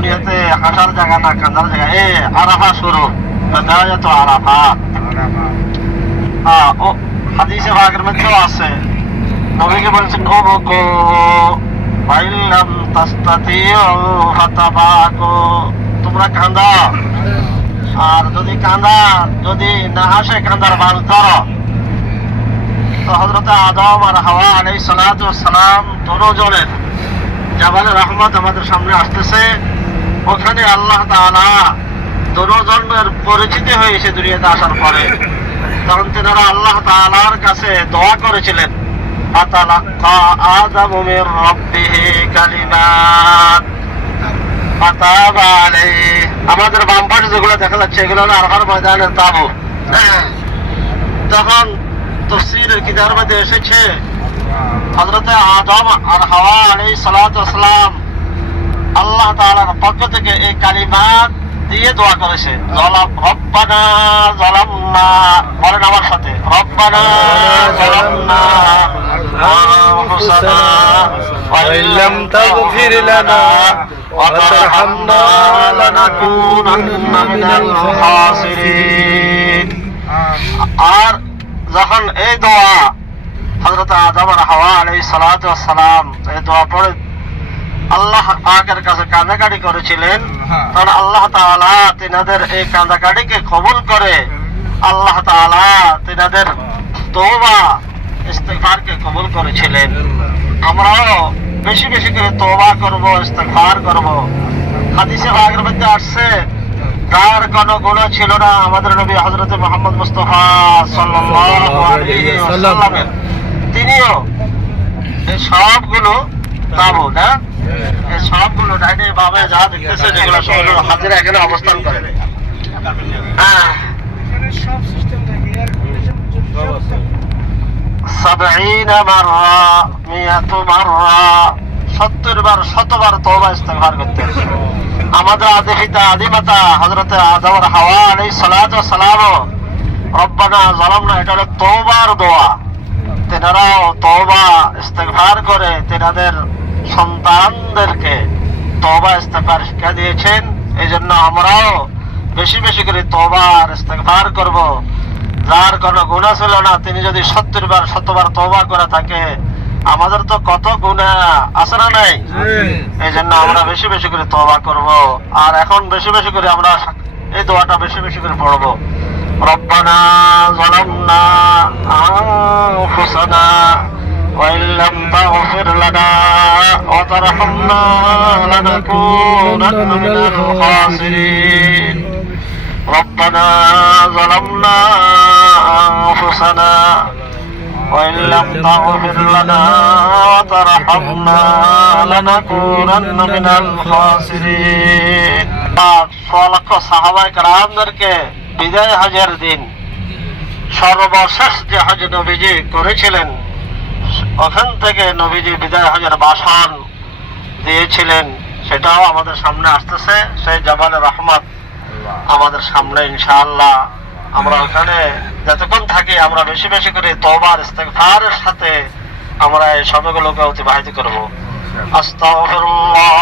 দুনিয়াতে হাঁটার জায়গা না, কাঁদার জায়গা। আরাফা শুরু, বিদায়াতু আরাফাত। ও হাদিসে পাকের মধ্যেও আছে, নবীকে বলছেন উবকু ফাইল্লাম তাস্তাতিউ ফাতাবাকু, তোমরা কাঁদা, আর যদি না আসে কাঁদার বাল ধরো। তো হযরত আদম আর হাওয়া আলাইহিস সালাতু ওয়াস সালাম দুজনের জাবালে রহমত আমাদের সামনে আসতেছে। ওখানে আল্লাহ তাআলা দুজনের পরিচিতি হয়েছে দুনিয়াতে আসার পরে। তখন তেনারা আল্লাহ তাআলার কাছে দোয়া করেছিলেন, ফাতালাক্কা আদমু মির রাব্বিহি কালিমাত ফাতাবা আলাইহি। আমাদের বাম পাশে যেগুলো দেখা যাচ্ছে এগুলো হলো আরফার ময়দানের তাবু। তখন তাফসীরের কিতাবের মধ্যে এসেছে হযরত আদম আর হাওয়া আলাইহিস সালাতু ওয়াস সালাম আল্লাহ তাআলার পক্ষ থেকে এই কালিমাত দিয়ে দোয়া করেছে। রব্বানা যালামনা, বলেন আমার সাথে, রব্বানা যালামনা আনফুসানা ওয়া ইল্লাম তাগফির লানা ওয়া তারহামনা লানাকুনান্না মিনাল খাসিরিন। আর যখন এই দোয়া হযরত আদম আর হাওয়া আলাইহিস সালাতু ওয়াস সালাম এই দোয়া পড়ে আল্লাহ পাকের কাছে কাঁদাকাটি করেছিলেন, তখন আল্লাহ তাআলা তিনাদের এই কাঁদাকাটিকে কবুল করে আল্লাহ তাআলা তিনাদের তওবা ইস্তিগফারকে কবুল করেছিলেন। আমরাও বেশি বেশি করে তওবা করব, ইস্তিগফার করব। হাদিসে পাকের মধ্যে আসছে, যার কোনো গুনাহ ছিল না আমাদের নবী হযরত মুহাম্মদ মুস্তাফা সাল্লাল্লাহু আলাইহি ওয়াসাল্লামের, তিনিও এই সবগুলো তাবু না, এই সবগুলো ডাইনে বামে যা দেখতেছে যেগুলো সবগুলো হাজিরা এখানে অবস্থান করে। সাবঈনা মাররা, 100 মাররা, 70 বার, 100 বার তওবা ইস্তিগফার করতে হবে। আমাদের আদি পিতা আদি মাতা হযরত আদম আর হাওয়া আলাইহিস সালাতু ওয়াস সালাম রব্বানা যালামনা, এটা হলো তওবার দোয়া। তেনারাও তওবা ইস্তিগফার করে তেনাদের সন্তানদেরকে তওবা ইস্তিগফার শিক্ষা দিয়েছেন। এই জন্য আমরাও বেশি বেশি করে তওবা আর ইস্তিগফার করব। যার কোনো গুনাহ ছিল না তিনি যদি 70 বার 100 বার তওবা করে থাকে, আমাদের তো কত গুনাহ আছে না নাই? এই জন্য আমরা বেশি বেশি করে তওবা করব। আর এখন বেশি বেশি করে আমরা এই দোয়াটা বেশি বেশি করে পড়ব। রব্বানা যালামনা আনফুসানা ওয়া ইল্লাম তাগফির লানা ওয়া তারহামনা লানাকুনান্না মিনাল খাসিরিন। রব্বানা যালামনা আনফুসানা ওয়া ইল্লাম তাগফির লানা ওয়া তারহামনা লানাকুনান্না মিনাল খাসিরিন। লক্ষ সাহাবায়ে কেরামদেরকে বিদায় হজের দিন সর্বশেষ যে হজ নবীজি করেছিলেন, ওখান থেকে নবীজি বিদায় হজের ভাষণ দিয়েছিলেন, সেটাও আমাদের সামনে আসতেছে। সেই জাবালে রহমত আমাদের সামনে ইনশাআল্লাহ। আমরা ওখানে যতক্ষণ থাকি আমরা বেশি বেশি করে তওবা আর ইস্তিগফারের সাথে আমরা এই সবগুলোকে অতিবাহিত করব। আস্তাগফিরুল্লাহ।